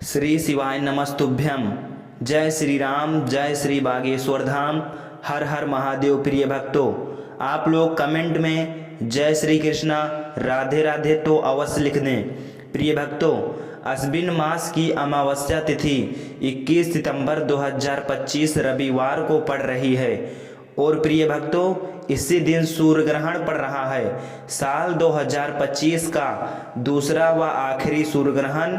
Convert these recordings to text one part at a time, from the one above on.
श्री शिवाय नमस्तुभ्यम। जय श्री राम, जय श्री बागेश्वर धाम। हर हर महादेव। प्रिय भक्तों, आप लोग कमेंट में जय श्री कृष्णा, राधे राधे तो अवश्य लिख दें। प्रिय भक्तों, अश्विन मास की अमावस्या तिथि 21 सितंबर 2025 रविवार को पड़ रही है और प्रिय भक्तों, इसी दिन सूर्य ग्रहण पड़ रहा है। साल 2025 का दूसरा व आखिरी सूर्य ग्रहण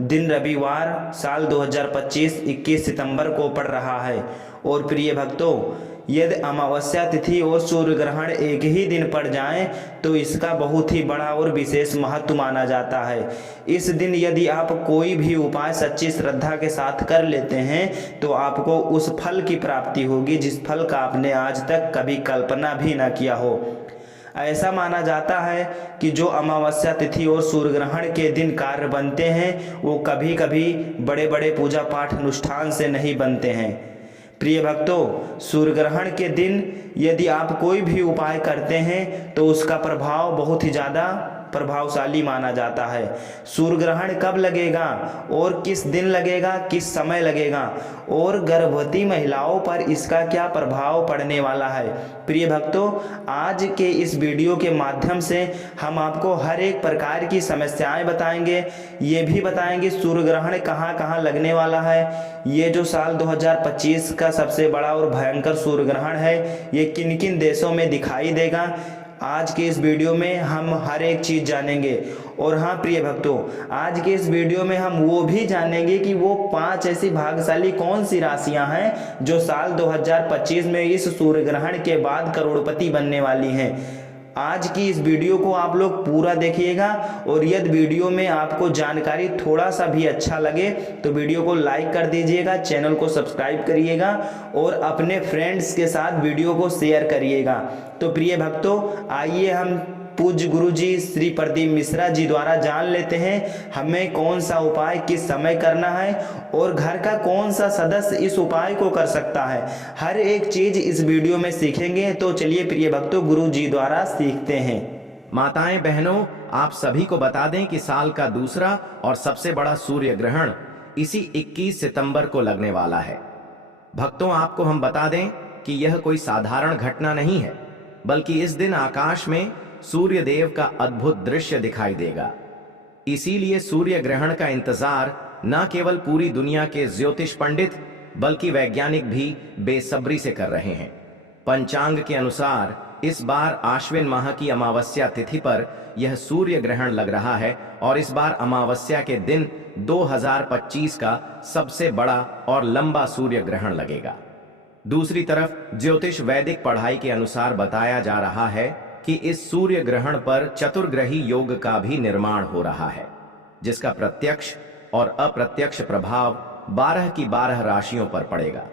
दिन रविवार साल 2025 21 सितंबर को पड़ रहा है। और प्रिय भक्तों, यदि अमावस्या तिथि और सूर्य ग्रहण एक ही दिन पड़ जाएं तो इसका बहुत ही बड़ा और विशेष महत्व माना जाता है। इस दिन यदि आप कोई भी उपाय सच्ची श्रद्धा के साथ कर लेते हैं तो आपको उस फल की प्राप्ति होगी जिस फल का आपने आज तक कभी कल्पना भी न किया हो। ऐसा माना जाता है कि जो अमावस्या तिथि और सूर्य ग्रहण के दिन कार्य बनते हैं वो कभी कभी बड़े बड़े पूजा पाठ अनुष्ठान से नहीं बनते हैं। प्रिय भक्तों, सूर्य ग्रहण के दिन यदि आप कोई भी उपाय करते हैं तो उसका प्रभाव बहुत ही ज़्यादा प्रभावशाली माना जाता है। सूर्य ग्रहण कब लगेगा और किस दिन लगेगा, किस समय लगेगा और गर्भवती महिलाओं पर इसका क्या प्रभाव पड़ने वाला है। प्रिय भक्तों, आज के इस वीडियो के माध्यम से हम आपको हर एक प्रकार की समस्याएं बताएंगे। ये भी बताएंगे सूर्य ग्रहण कहाँ कहाँ लगने वाला है। ये जो साल 2025 का सबसे बड़ा और भयंकर सूर्य ग्रहण है ये किन किन देशों में दिखाई देगा, आज के इस वीडियो में हम हर एक चीज़ जानेंगे। और हाँ प्रिय भक्तों, आज के इस वीडियो में हम वो भी जानेंगे कि वो 5 ऐसी भाग्यशाली कौन सी राशियां हैं जो साल 2025 में इस सूर्य ग्रहण के बाद करोड़पति बनने वाली हैं। आज की इस वीडियो को आप लोग पूरा देखिएगा और यदि वीडियो में आपको जानकारी थोड़ा सा भी अच्छा लगे तो वीडियो को लाइक कर दीजिएगा, चैनल को सब्सक्राइब करिएगा और अपने फ्रेंड्स के साथ वीडियो को शेयर करिएगा। तो प्रिय भक्तों, आइए हम पूज्य गुरु जी श्री प्रदीप मिश्रा जी द्वारा जान लेते हैं हमें कौन सा उपाय किस समय करना है और घर का कौन सा सदस्य इस उपाय को कर सकता है। हर एक चीज इस वीडियो में सीखेंगे। तो चलिए प्रिय भक्तों, गुरु जी द्वारा सीखते हैं। माताएं बहनों, आप सभी को बता दें कि साल का दूसरा और सबसे बड़ा सूर्य ग्रहण इसी 21 सितंबर को लगने वाला है। भक्तों, आपको हम बता दें कि यह कोई साधारण घटना नहीं है, बल्कि इस दिन आकाश में सूर्य देव का अद्भुत दृश्य दिखाई देगा। इसीलिए सूर्य ग्रहण का इंतजार न केवल पूरी दुनिया के ज्योतिष पंडित बल्कि वैज्ञानिक भी बेसब्री से कर रहे हैं। पंचांग के अनुसार इस बार आश्विन माह की अमावस्या तिथि पर यह सूर्य ग्रहण लग रहा है और इस बार अमावस्या के दिन 2025 का सबसे बड़ा और लंबा सूर्य ग्रहण लगेगा। दूसरी तरफ ज्योतिष वैदिक पढ़ाई के अनुसार बताया जा रहा है कि इस सूर्य ग्रहण पर चतुर्ग्रही योग का भी निर्माण हो रहा है, जिसका प्रत्यक्ष और अप्रत्यक्ष प्रभाव 12 की 12 राशियों पर पड़ेगा।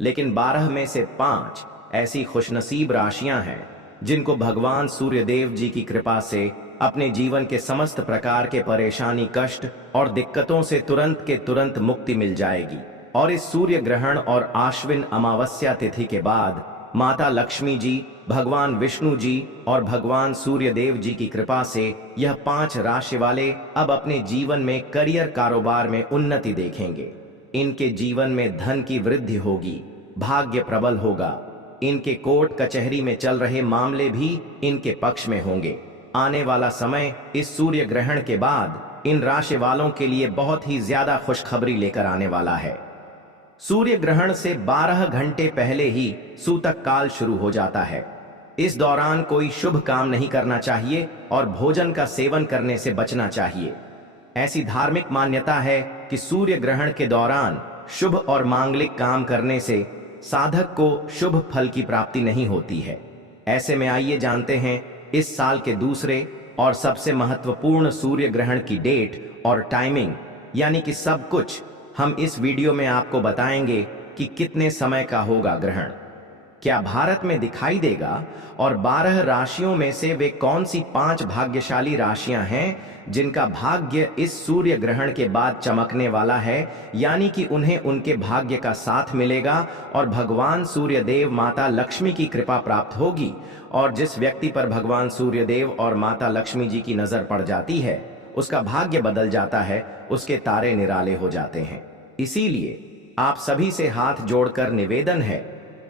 लेकिन 12 में से 5 ऐसी खुशनसीब राशियां हैं जिनको भगवान सूर्यदेव जी की कृपा से अपने जीवन के समस्त प्रकार के परेशानी, कष्ट और दिक्कतों से तुरंत के तुरंत मुक्ति मिल जाएगी। और इस सूर्य ग्रहण और आश्विन अमावस्या तिथि के बाद माता लक्ष्मी जी, भगवान विष्णु जी और भगवान सूर्यदेव जी की कृपा से यह 5 राशि वाले अब अपने जीवन में करियर, कारोबार में उन्नति देखेंगे। इनके जीवन में धन की वृद्धि होगी, भाग्य प्रबल होगा। इनके कोर्ट कचहरी में चल रहे मामले भी इनके पक्ष में होंगे। आने वाला समय इस सूर्य ग्रहण के बाद इन राशि वालों के लिए बहुत ही ज्यादा खुशखबरी लेकर आने वाला है। सूर्य ग्रहण से 12 घंटे पहले ही सूतक काल शुरू हो जाता है। इस दौरान कोई शुभ काम नहीं करना चाहिए और भोजन का सेवन करने से बचना चाहिए। ऐसी धार्मिक मान्यता है कि सूर्य ग्रहण के दौरान शुभ और मांगलिक काम करने से साधक को शुभ फल की प्राप्ति नहीं होती है। ऐसे में आइए जानते हैं इस साल के दूसरे और सबसे महत्वपूर्ण सूर्य ग्रहण की डेट और टाइमिंग, यानी कि सब कुछ हम इस वीडियो में आपको बताएंगे कि कितने समय का होगा ग्रहण, क्या भारत में दिखाई देगा और 12 राशियों में से वे कौन सी 5 भाग्यशाली राशियां हैं जिनका भाग्य इस सूर्य ग्रहण के बाद चमकने वाला है, यानी कि उन्हें उनके भाग्य का साथ मिलेगा और भगवान सूर्यदेव, माता लक्ष्मी की कृपा प्राप्त होगी। और जिस व्यक्ति पर भगवान सूर्यदेव और माता लक्ष्मी जी की नजर पड़ जाती है उसका भाग्य बदल जाता है, उसके तारे निराले हो जाते हैं। इसीलिए आप सभी से हाथ जोड़कर निवेदन है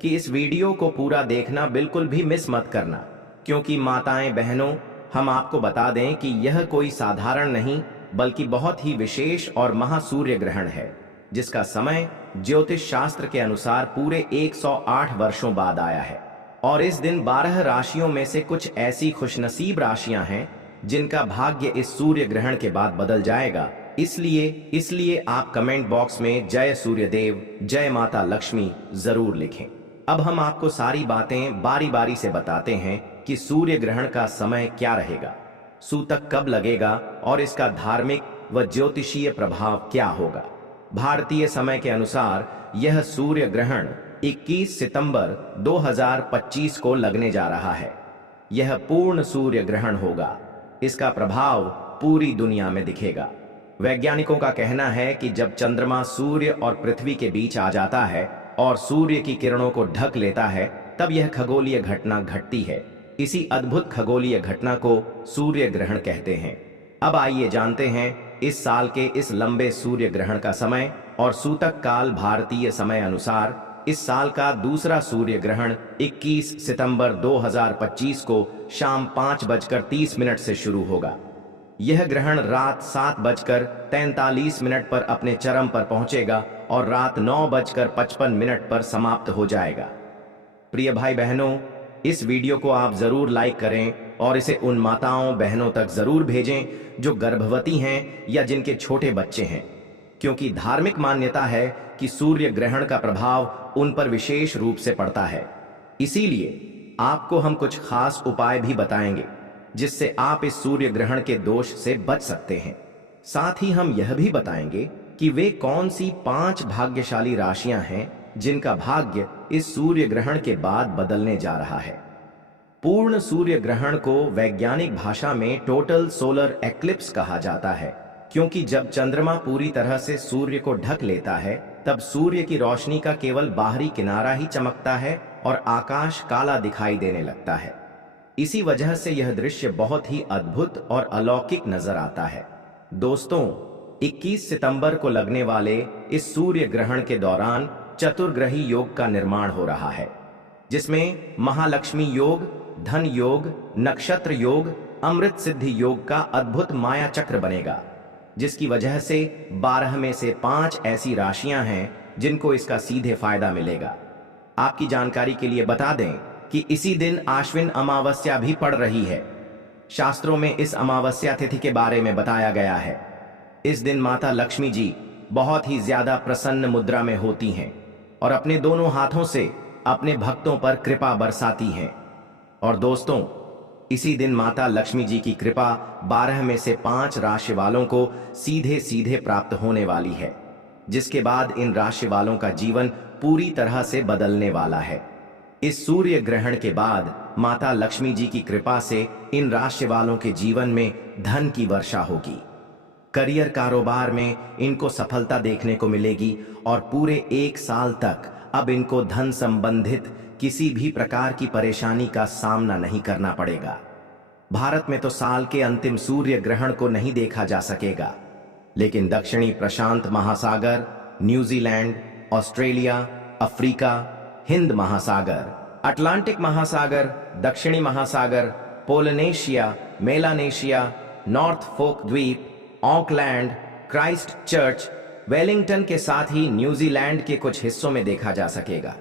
कि इस वीडियो को पूरा देखना बिल्कुल भी मिस मत करना, क्योंकि माताएं बहनों, हम आपको बता दें कि यह कोई साधारण नहीं बल्कि बहुत ही विशेष और महासूर्य ग्रहण है, जिसका समय ज्योतिष शास्त्र के अनुसार पूरे 108 वर्षों बाद आया है। और इस दिन 12 राशियों में से कुछ ऐसी खुशनसीब राशियां हैं जिनका भाग्य इस सूर्य ग्रहण के बाद बदल जाएगा। इसलिए आप कमेंट बॉक्स में जय सूर्यदेव, जय माता लक्ष्मी जरूर लिखें। अब हम आपको सारी बातें बारी बारी से बताते हैं कि सूर्य ग्रहण का समय क्या रहेगा, सूतक कब लगेगा और इसका धार्मिक व ज्योतिषीय प्रभाव क्या होगा। भारतीय समय के अनुसार यह सूर्य ग्रहण 21 सितंबर 2025 को लगने जा रहा है। यह पूर्ण सूर्य ग्रहण होगा। इसका प्रभाव पूरी दुनिया में दिखेगा। वैज्ञानिकों का कहना है कि जब चंद्रमा सूर्य और पृथ्वी के बीच आ जाता है और सूर्य की किरणों को ढक लेता है, तब यह खगोलीय घटना घटती है। इसी अद्भुत खगोलीय घटना को सूर्य ग्रहण कहते हैं। अब आइए जानते हैं इस साल के इस लंबे सूर्य ग्रहण का समय और सूतक काल। भारतीय समय अनुसार इस साल का दूसरा सूर्य ग्रहण 21 सितंबर 2025 को शाम 5:30 से शुरू होगा। यह ग्रहण रात 7:43 पर अपने चरम पर पहुंचेगा और रात 9:55 पर समाप्त हो जाएगा। प्रिय भाई बहनों, इस वीडियो को आप जरूर लाइक करें और इसे उन माताओं बहनों तक जरूर भेजें जो गर्भवती हैं या जिनके छोटे बच्चे हैं, क्योंकि धार्मिक मान्यता है कि सूर्य ग्रहण का प्रभाव उन पर विशेष रूप से पड़ता है। इसीलिए आपको हम कुछ खास उपाय भी बताएंगे जिससे आप इस सूर्य ग्रहण के दोष से बच सकते हैं। साथ ही हम यह भी बताएंगे कि वे कौन सी 5 भाग्यशाली राशियां हैं जिनका भाग्य इस सूर्य ग्रहण के बाद बदलने जा रहा है। पूर्ण सूर्य ग्रहण को वैज्ञानिक भाषा में टोटल सोलर एक्लिप्स कहा जाता है, क्योंकि जब चंद्रमा पूरी तरह से सूर्य को ढक लेता है तब सूर्य की रोशनी का केवल बाहरी किनारा ही चमकता है और आकाश काला दिखाई देने लगता है। इसी वजह से यह दृश्य बहुत ही अद्भुत और अलौकिक नजर आता है। दोस्तों, 21 सितंबर को लगने वाले इस सूर्य ग्रहण के दौरान चतुर्ग्रही योग का निर्माण हो रहा है, जिसमें महालक्ष्मी योग, धन योग, नक्षत्र योग, अमृत सिद्धि योग का अद्भुत माया चक्र बनेगा, जिसकी वजह से 12 में से 5 ऐसी राशियां हैं जिनको इसका सीधे फायदा मिलेगा। आपकी जानकारी के लिए बता दें कि इसी दिन आश्विन अमावस्या भी पड़ रही है। शास्त्रों में इस अमावस्या तिथि के बारे में बताया गया है। इस दिन माता लक्ष्मी जी बहुत ही ज्यादा प्रसन्न मुद्रा में होती हैं और अपने दोनों हाथों से अपने भक्तों पर कृपा बरसाती हैं। और दोस्तों, इसी दिन माता लक्ष्मी जी की कृपा 12 में से 5 राशि वालों को सीधे सीधे प्राप्त होने वाली है, जिसके बाद इन राशि वालों का जीवन पूरी तरह से बदलने वाला है। इस सूर्य ग्रहण के बाद माता लक्ष्मी जी की कृपा से इन राशि वालों के जीवन में धन की वर्षा होगी। करियर कारोबार में इनको सफलता देखने को मिलेगी और पूरे 1 साल तक अब इनको धन संबंधित किसी भी प्रकार की परेशानी का सामना नहीं करना पड़ेगा। भारत में तो साल के अंतिम सूर्य ग्रहण को नहीं देखा जा सकेगा, लेकिन दक्षिणी प्रशांत महासागर, न्यूजीलैंड, ऑस्ट्रेलिया, अफ्रीका, हिंद महासागर, अटलांटिक महासागर, दक्षिणी महासागर, पोलिनेशिया, मेलानेशिया, नॉर्थ फोक द्वीप, ऑकलैंड, क्राइस्ट चर्च, वेलिंगटन के साथ ही न्यूजीलैंड के कुछ हिस्सों में देखा जा सकेगा।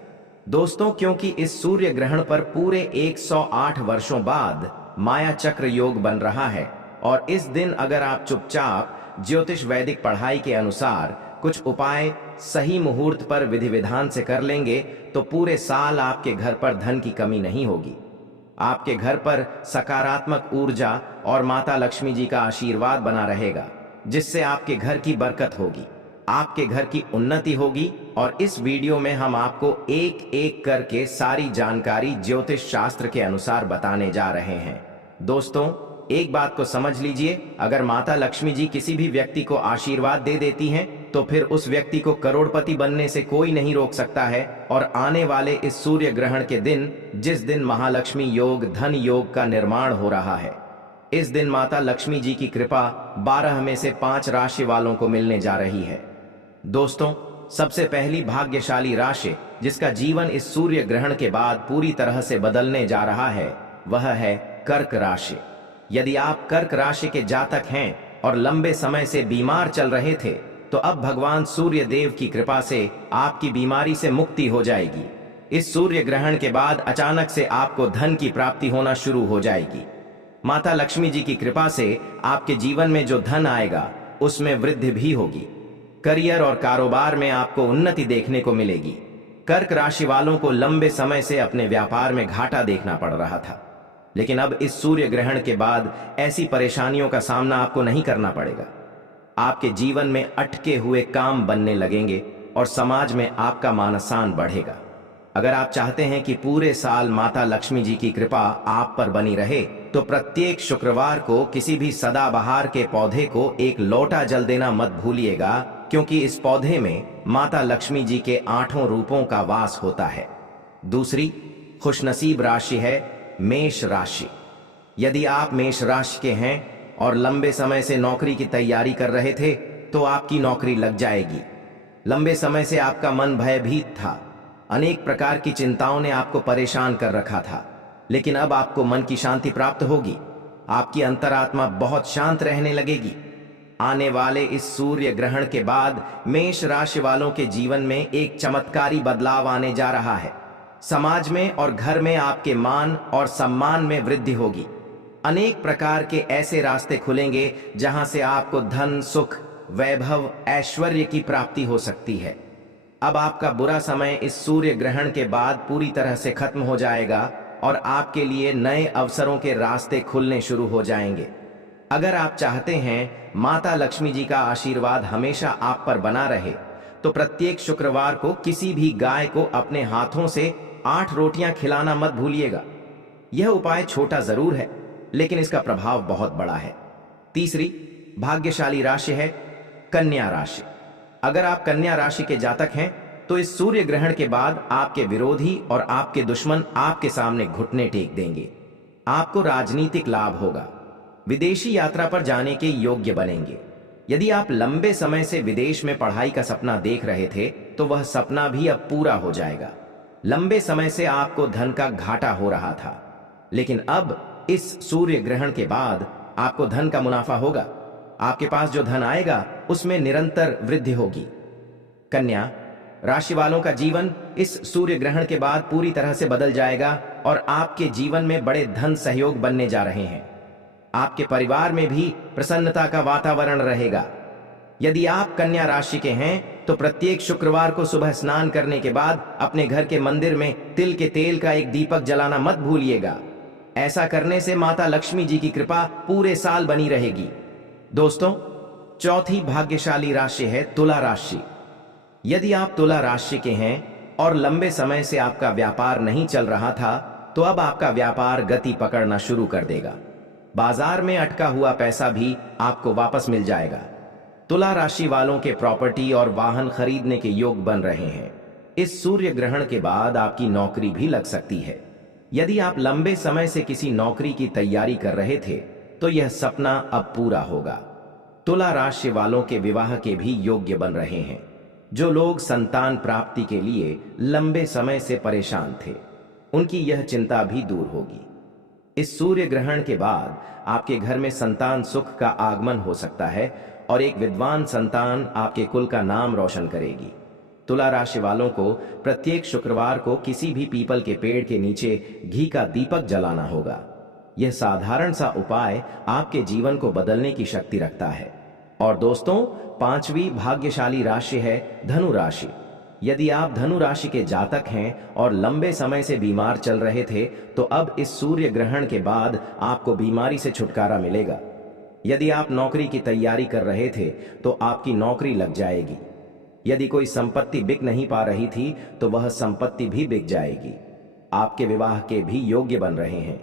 दोस्तों, क्योंकि इस सूर्य ग्रहण पर पूरे 108 वर्षों बाद माया चक्र योग बन रहा है और इस दिन अगर आप चुपचाप ज्योतिष वैदिक पढ़ाई के अनुसार कुछ उपाय सही मुहूर्त पर विधि विधान से कर लेंगे तो पूरे साल आपके घर पर धन की कमी नहीं होगी। आपके घर पर सकारात्मक ऊर्जा और माता लक्ष्मी जी का आशीर्वाद बना रहेगा, जिससे आपके घर की बरकत होगी, आपके घर की उन्नति होगी। और इस वीडियो में हम आपको एक एक करके सारी जानकारी ज्योतिष शास्त्र के अनुसार बताने जा रहे हैं। दोस्तों, एक बात को समझ लीजिए, अगर माता लक्ष्मी जी किसी भी व्यक्ति को आशीर्वाद दे देती हैं तो फिर उस व्यक्ति को करोड़पति बनने से कोई नहीं रोक सकता है। और आने वाले इस सूर्य ग्रहण के दिन, जिस दिन महालक्ष्मी योग, धन योग का निर्माण हो रहा है, इस दिन माता लक्ष्मी जी की कृपा 12 में से 5 राशि वालों को मिलने जा रही है। दोस्तों, सबसे पहली भाग्यशाली राशि जिसका जीवन इस सूर्य ग्रहण के बाद पूरी तरह से बदलने जा रहा है, वह है कर्क राशि। यदि आप कर्क राशि के जातक हैं और लंबे समय से बीमार चल रहे थे, तो अब भगवान सूर्य देव की कृपा से आपकी बीमारी से मुक्ति हो जाएगी। इस सूर्य ग्रहण के बाद अचानक से आपको धन की प्राप्ति होना शुरू हो जाएगी। माता लक्ष्मी जी की कृपा से आपके जीवन में जो धन आएगा उसमें वृद्धि भी होगी। करियर और कारोबार में आपको उन्नति देखने को मिलेगी। कर्क राशि वालों को लंबे समय से अपने व्यापार में घाटा देखना पड़ रहा था, लेकिन अब इस सूर्य ग्रहण के बाद ऐसी परेशानियों का सामना आपको नहीं करना पड़ेगा। आपके जीवन में अटके हुए काम बनने लगेंगे और समाज में आपका मान सम्मान बढ़ेगा। अगर आप चाहते हैं कि पूरे साल माता लक्ष्मी जी की कृपा आप पर बनी रहे, तो प्रत्येक शुक्रवार को किसी भी सदाबहार के पौधे को एक लोटा जल देना मत भूलिएगा, क्योंकि इस पौधे में माता लक्ष्मी जी के 8 रूपों का वास होता है। दूसरी खुशनसीब राशि है मेष राशि। यदि आप मेष राशि के हैं और लंबे समय से नौकरी की तैयारी कर रहे थे, तो आपकी नौकरी लग जाएगी। लंबे समय से आपका मन भयभीत था, अनेक प्रकार की चिंताओं ने आपको परेशान कर रखा था, लेकिन अब आपको मन की शांति प्राप्त होगी। आपकी अंतरात्मा बहुत शांत रहने लगेगी। आने वाले इस सूर्य ग्रहण के बाद मेष राशि वालों के जीवन में एक चमत्कारी बदलाव आने जा रहा है। समाज में और घर में आपके मान और सम्मान में वृद्धि होगी। अनेक प्रकार के ऐसे रास्ते खुलेंगे जहां से आपको धन, सुख, वैभव, ऐश्वर्य की प्राप्ति हो सकती है। अब आपका बुरा समय इस सूर्य ग्रहण के बाद पूरी तरह से खत्म हो जाएगा और आपके लिए नए अवसरों के रास्ते खुलने शुरू हो जाएंगे। अगर आप चाहते हैं माता लक्ष्मी जी का आशीर्वाद हमेशा आप पर बना रहे, तो प्रत्येक शुक्रवार को किसी भी गाय को अपने हाथों से 8 रोटियां खिलाना मत भूलिएगा। यह उपाय छोटा जरूर है, लेकिन इसका प्रभाव बहुत बड़ा है। तीसरी भाग्यशाली राशि है कन्या राशि। अगर आप कन्या राशि के जातक हैं, तो इस सूर्य ग्रहण के बाद आपके विरोधी और आपके दुश्मन आपके सामने घुटने टेक देंगे। आपको राजनीतिक लाभ होगा। विदेशी यात्रा पर जाने के योग्य बनेंगे। यदि आप लंबे समय से विदेश में पढ़ाई का सपना देख रहे थे, तो वह सपना भी अब पूरा हो जाएगा। लंबे समय से आपको धन का घाटा हो रहा था, लेकिन अब इस सूर्य ग्रहण के बाद आपको धन का मुनाफा होगा। आपके पास जो धन आएगा उसमें निरंतर वृद्धि होगी। कन्या राशि वालों का जीवन इस सूर्य ग्रहण के बाद पूरी तरह से बदल जाएगा और आपके जीवन में बड़े धन सहयोग बनने जा रहे हैं। आपके परिवार में भी प्रसन्नता का वातावरण रहेगा। यदि आप कन्या राशि के हैं, तो प्रत्येक शुक्रवार को सुबह स्नान करने के बाद अपने घर के मंदिर में तिल के तेल का एक दीपक जलाना मत भूलिएगा। ऐसा करने से माता लक्ष्मी जी की कृपा पूरे साल बनी रहेगी। दोस्तों, चौथी भाग्यशाली राशि है तुला राशि। यदि आप तुला राशि के हैं और लंबे समय से आपका व्यापार नहीं चल रहा था, तो अब आपका व्यापार गति पकड़ना शुरू कर देगा। बाजार में अटका हुआ पैसा भी आपको वापस मिल जाएगा। तुला राशि वालों के प्रॉपर्टी और वाहन खरीदने के योग बन रहे हैं। इस सूर्य ग्रहण के बाद आपकी नौकरी भी लग सकती है। यदि आप लंबे समय से किसी नौकरी की तैयारी कर रहे थे, तो यह सपना अब पूरा होगा। तुला राशि वालों के विवाह के भी योग्य बन रहे हैं। जो लोग संतान प्राप्ति के लिए लंबे समय से परेशान थे, उनकी यह चिंता भी दूर होगी। इस सूर्य ग्रहण के बाद आपके घर में संतान सुख का आगमन हो सकता है और एक विद्वान संतान आपके कुल का नाम रोशन करेगी। तुला राशि वालों को प्रत्येक शुक्रवार को किसी भी पीपल के पेड़ के नीचे घी का दीपक जलाना होगा। यह साधारण सा उपाय आपके जीवन को बदलने की शक्ति रखता है। और दोस्तों, 5वीं भाग्यशाली राशि है धनु राशि। यदि आप धनु राशि के जातक हैं और लंबे समय से बीमार चल रहे थे, तो अब इस सूर्य ग्रहण के बाद आपको बीमारी से छुटकारा मिलेगा। यदि आप नौकरी की तैयारी कर रहे थे, तो आपकी नौकरी लग जाएगी। यदि कोई संपत्ति बिक नहीं पा रही थी, तो वह संपत्ति भी बिक जाएगी। आपके विवाह के भी योग्य बन रहे हैं।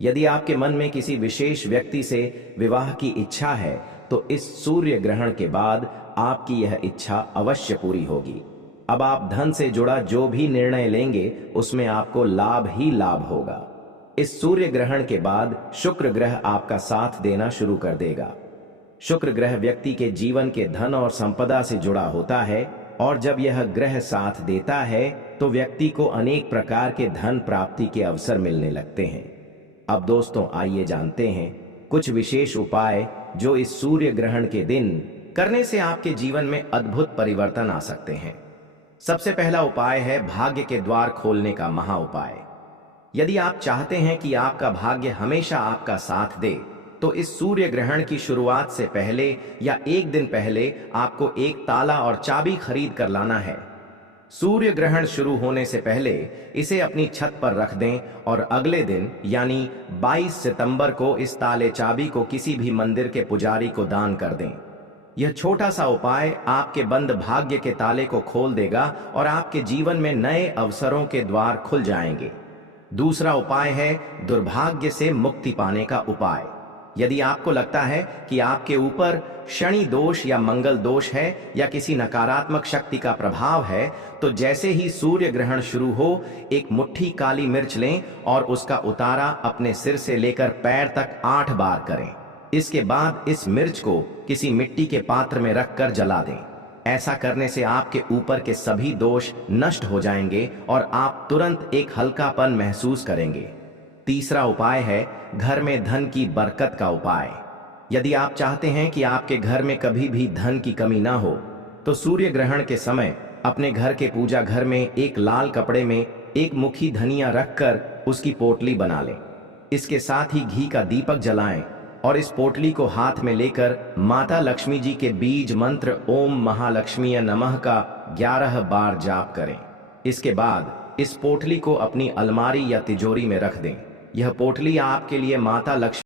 यदि आपके मन में किसी विशेष व्यक्ति से विवाह की इच्छा है, तो इस सूर्य ग्रहण के बाद आपकी यह इच्छा अवश्य पूरी होगी। अब आप धन से जुड़ा जो भी निर्णय लेंगे, उसमें आपको लाभ ही लाभ होगा। इस सूर्य ग्रहण के बाद शुक्र ग्रह आपका साथ देना शुरू कर देगा। शुक्र ग्रह व्यक्ति के जीवन के धन और संपदा से जुड़ा होता है और जब यह ग्रह साथ देता है तो व्यक्ति को अनेक प्रकार के धन प्राप्ति के अवसर मिलने लगते हैं। अब दोस्तों आइए जानते हैं कुछ विशेष उपाय जो इस सूर्य ग्रहण के दिन करने से आपके जीवन में अद्भुत परिवर्तन आ सकते हैं। सबसे पहला उपाय है भाग्य के द्वार खोलने का महा उपाय। यदि आप चाहते हैं कि आपका भाग्य हमेशा आपका साथ दे तो इस सूर्य ग्रहण की शुरुआत से पहले या एक दिन पहले आपको एक ताला और चाबी खरीद कर लाना है। सूर्य ग्रहण शुरू होने से पहले इसे अपनी छत पर रख दें और अगले दिन यानी 22 सितंबर को इस ताले चाबी को किसी भी मंदिर के पुजारी को दान कर दें। यह छोटा सा उपाय आपके बंद भाग्य के ताले को खोल देगा और आपके जीवन में नए अवसरों के द्वार खुल जाएंगे। दूसरा उपाय है दुर्भाग्य से मुक्ति पाने का उपाय। यदि आपको लगता है कि आपके ऊपर शनि दोष या मंगल दोष है या किसी नकारात्मक शक्ति का प्रभाव है तो जैसे ही सूर्य ग्रहण शुरू हो एक मुट्ठी काली मिर्च लें और उसका उतारा अपने सिर से लेकर पैर तक 8 बार करें। इसके बाद इस मिर्च को किसी मिट्टी के पात्र में रखकर जला दें। ऐसा करने से आपके ऊपर के सभी दोष नष्ट हो जाएंगे और आप तुरंत एक हल्कापन महसूस करेंगे। तीसरा उपाय है घर में धन की बरकत का उपाय। यदि आप चाहते हैं कि आपके घर में कभी भी धन की कमी ना हो तो सूर्य ग्रहण के समय अपने घर के पूजा घर में एक लाल कपड़े में एक मुट्ठी धनिया रखकर उसकी पोटली बना लें। इसके साथ ही घी का दीपक जलाएं और इस पोटली को हाथ में लेकर माता लक्ष्मी जी के बीज मंत्र ओम महालक्ष्मी नमः का 11 बार जाप करें। इसके बाद इस पोटली को अपनी अलमारी या तिजोरी में रख दें। यह पोटली आपके लिए माता लक्ष्मी